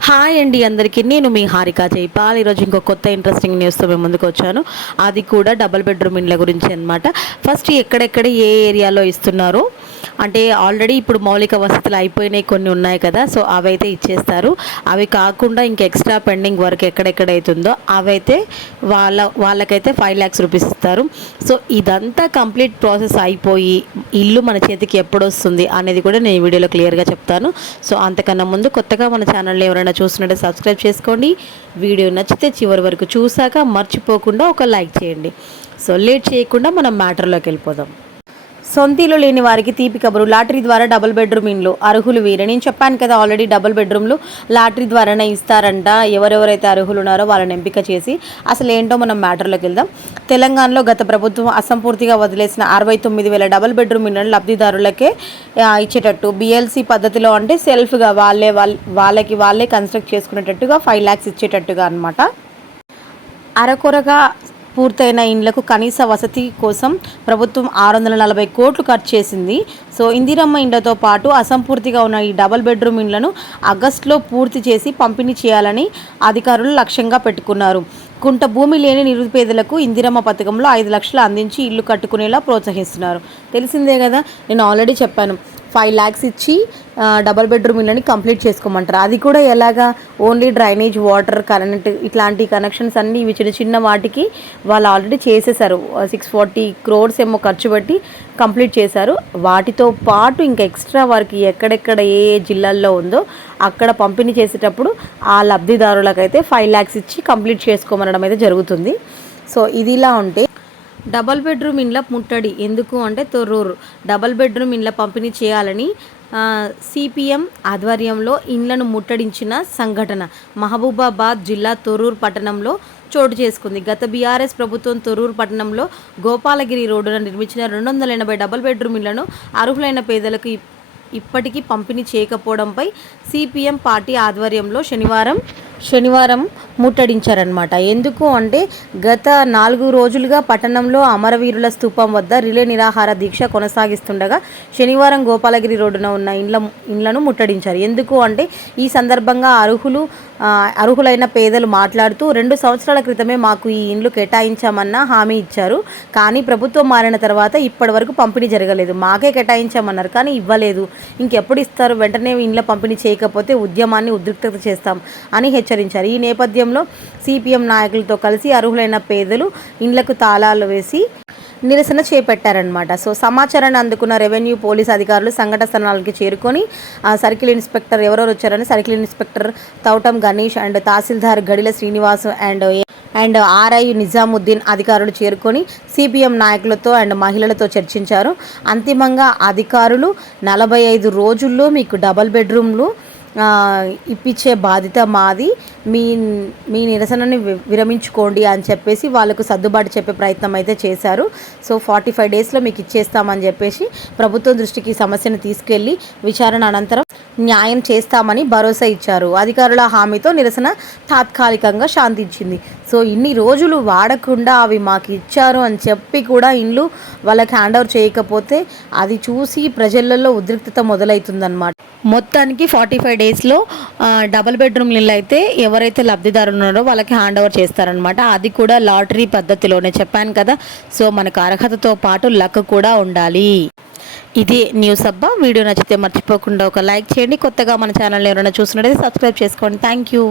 Hi అండి అందరికీ. నేను మీ హారిక జైపాల్. ఈరోజు ఇంకో కొత్త ఇంట్రెస్టింగ్ న్యూస్తో మేము ముందుకు వచ్చాను. అది కూడా డబుల్ బెడ్రూమ్ ఇండ్ల గురించి అనమాట ఫస్ట్ ఎక్కడెక్కడ ఏ ఏరియాలో ఇస్తున్నారు అంటే ఆల్రెడీ ఇప్పుడు మౌలిక వసతులు అయిపోయినాయి కొన్ని ఉన్నాయి కదా సో అవైతే ఇచ్చేస్తారు. అవి కాకుండా ఇంక ఎక్స్ట్రా పెండింగ్ వర్క్ ఎక్కడెక్కడ అవుతుందో అవైతే వాళ్ళ వాళ్ళకైతే ఫైవ్ ల్యాక్స్ రూపీస్ ఇస్తారు. సో ఇదంతా కంప్లీట్ ప్రాసెస్ అయిపోయి ఇల్లు మన చేతికి ఎప్పుడు వస్తుంది అనేది కూడా నేను ఈ వీడియోలో క్లియర్గా చెప్తాను. సో అంతకన్నా ముందు కొత్తగా మన ఛానల్ని ఎవరైనా చూస్తున్నట్టే సబ్స్క్రైబ్ చేసుకోండి. వీడియో నచ్చితే చివరి వరకు చూసాక మర్చిపోకుండా ఒక లైక్ చేయండి. సో లేట్ చేయకుండా మనం మ్యాటర్లోకి వెళ్ళిపోదాం. సొంతీలు లేని వారికి తీపి కబురు. లాటరీ ద్వారా డబుల్ బెడ్రూమ్ ఇండ్లు. అర్హులు వీరే. నేను చెప్పాను కదా ఆల్రెడీ డబుల్ బెడ్రూమ్లు లాటరీ ద్వారానే ఇస్తారంట. ఎవరెవరైతే అర్హులు ఉన్నారో వాళ్ళని ఎంపిక చేసి అసలు ఏంటో మనం మ్యాటర్లోకి వెళ్దాం. తెలంగాణలో గత ప్రభుత్వం అసంపూర్తిగా వదిలేసిన అరవై తొమ్మిది వేల డబుల్ బెడ్రూమ్ ఇండ్లను లబ్ధిదారులకే ఇచ్చేటట్టు. బిఎల్సి పద్ధతిలో అంటే సెల్ఫ్గా వాళ్ళే వాళ్ళ వాళ్ళకి వాళ్ళే కన్స్ట్రక్ట్ చేసుకునేటట్టుగా ఫైవ్ ల్యాక్స్ ఇచ్చేటట్టుగా అనమాట అరకొరగా పూర్తయిన ఇండ్లకు కనీస వసతి కోసం ప్రభుత్వం ఆరు వందల నలభై కోట్లు ఖర్చు చేసింది. సో ఇందిరమ్మ ఇండ్లతో పాటు అసంపూర్తిగా ఉన్న ఈ డబల్ బెడ్రూమ్ ఇండ్లను ఆగస్టులో పూర్తి చేసి పంపిణీ చేయాలని అధికారులు లక్ష్యంగా పెట్టుకున్నారు. కుంట భూమి లేని నిరుపేదలకు ఇందిరమ్మ పథకంలో ఐదు లక్షలు అందించి ఇల్లు కట్టుకునేలా ప్రోత్సహిస్తున్నారు. తెలిసిందే కదా నేను ఆల్రెడీ చెప్పాను. ఫైవ్ ల్యాక్స్ ఇచ్చి డబల్ బెడ్రూమ్ ఇళ్ళని కంప్లీట్ చేసుకోమంటారు. అది కూడా ఎలాగా? ఓన్లీ డ్రైనేజ్ వాటర్ కరెంట్ ఇట్లాంటి కనెక్షన్స్ అన్నీ ఇవి చిన్న చిన్న వాటికి వాళ్ళు ఆల్రెడీ చేసేసారు. సిక్స్ ఫార్టీ క్రోర్స్ ఏమో ఖర్చు పెట్టి కంప్లీట్ చేశారు. వాటితో పాటు ఇంకా ఎక్స్ట్రా వారికి ఎక్కడెక్కడ ఏ ఏ జిల్లాల్లో ఉందో అక్కడ పంపిణీ చేసేటప్పుడు ఆ లబ్ధిదారులకైతే ఫైవ్ ల్యాక్స్ ఇచ్చి కంప్లీట్ చేసుకోమనడం అయితే జరుగుతుంది. సో ఇదిలా ఉంటే డబల్ బెడ్రూమ్ ఇండ్ల ముట్టడి. ఎందుకు అంటే తొర్రూరు. డబల్ బెడ్రూమ్ ఇండ్ల పంపిణీ చేయాలని సిపిఎం ఆధ్వర్యంలో ఇండ్లను ముట్టడించిన సంఘటన మహబూబాబాద్ జిల్లా తొర్రూరు పట్టణంలో చోటు చేసుకుంది. గత బీఆర్ఎస్ ప్రభుత్వం తొర్రూరు పట్టణంలో గోపాలగిరి రోడ్డున నిర్మించిన రెండు వందల ఎనభై డబల్ బెడ్రూమ్ ఇళ్ళను అర్హులైన పేదలకు ఇప్- ఇప్పటికీ పంపిణీ చేయకపోవడంపై సిపిఎం పార్టీ ఆధ్వర్యంలో శనివారం శనివారం ముట్టడించారనమాట ఎందుకు అంటే గత నాలుగు రోజులుగా పట్టణంలో అమరవీరుల స్తూపం వద్ద రిలే నిరాహార దీక్ష కొనసాగిస్తుండగా శనివారం గోపాలగిరి రోడ్డున ఉన్న ఇండ్ల ఇండ్లను ముట్టడించారు. ఎందుకు అంటే ఈ సందర్భంగా అర్హులు అర్హులైన పేదలు మాట్లాడుతూ రెండు సంవత్సరాల క్రితమే మాకు ఈ ఇండ్లు కేటాయించామన్న హామీ ఇచ్చారు. కానీ ప్రభుత్వం మారిన తర్వాత ఇప్పటి వరకు పంపిణీ జరగలేదు. మాకే కేటాయించామన్నారు కానీ ఇవ్వలేదు. ఇంకెప్పుడు ఇస్తారు? వెంటనే ఇండ్ల పంపిణీ చేయకపోతే ఉద్యమాన్ని ఉద్రిక్తత చేస్తాం అని హెచ్చరించారు. ఈ నేపథ్యంలో సిపిఎం నాయకులతో కలిసి అర్హులైన పేదలు ఇండ్లకు తాళాలు వేసి నిరసన చేపట్టారనమాట సో సమాచారాన్ని అందుకున్న రెవెన్యూ పోలీస్ అధికారులు సంఘటన స్థలానికి చేరుకొని ఆ సర్కిల్ ఇన్స్పెక్టర్ ఎవరెవరు వచ్చారని circle inspector Toutam Ganesh and tahsildar Gadila Srinivas and and RI Nizamuddin అధికారులు చేరుకొని సిపిఎం నాయకులతో అండ్ మహిళలతో చర్చించారు. అంతిమంగా అధికారులు నలభై ఐదు రోజుల్లో మీకు డబల్ బెడ్రూమ్లు ఇప్పించే బాధ్యత మాది. మీ మీ నిరసనని వి- విరమించుకోండి అని చెప్పేసి వాళ్ళకు సర్దుబాటు చెప్పే ప్రయత్నం అయితే చేశారు. సో ఫార్టీ ఫైవ్ డేస్లో మీకు ఇచ్చేస్తామని చెప్పేసి ప్రభుత్వం దృష్టికి సమస్యను తీసుకెళ్ళి విచారణ అనంతరం న్యాయం చేస్తామని భరోసా ఇచ్చారు. అధికారుల హామీతో నిరసన తాత్కాలికంగా శాంతించింది. సో ఇన్ని రోజులు వాడకుండా అవి మాకు ఇచ్చారు అని చెప్పి కూడా ఇండ్లు వాళ్ళకి హ్యాండ్ ఓవర్ చేయకపోతే అది చూసి ప్రజలలో ఉద్రిక్తత మొదలవుతుందన్నమాట. మొత్తానికి ఫార్టీ ఫైవ్ డేస్లో డబుల్ బెడ్రూమ్ ఇల్లు అయితే ఎవరైతే లబ్ధిదారులు ఉన్నారో వాళ్ళకి హ్యాండ్ ఓవర్ చేస్తారనమాట అది కూడా లాటరీ పద్ధతిలోనే చెప్పాను కదా. సో మనకు అర్హతతో పాటు లక్ కూడా ఉండాలి. ఇది న్యూస్ అబ్బా. వీడియో నచ్చితే మర్చిపోకుండా ఒక లైక్ చేయండి. కొత్తగా మన ఛానల్ ఎవరైనా చూసినట్టయితే సబ్స్క్రైబ్ చేసుకోండి. Thank you.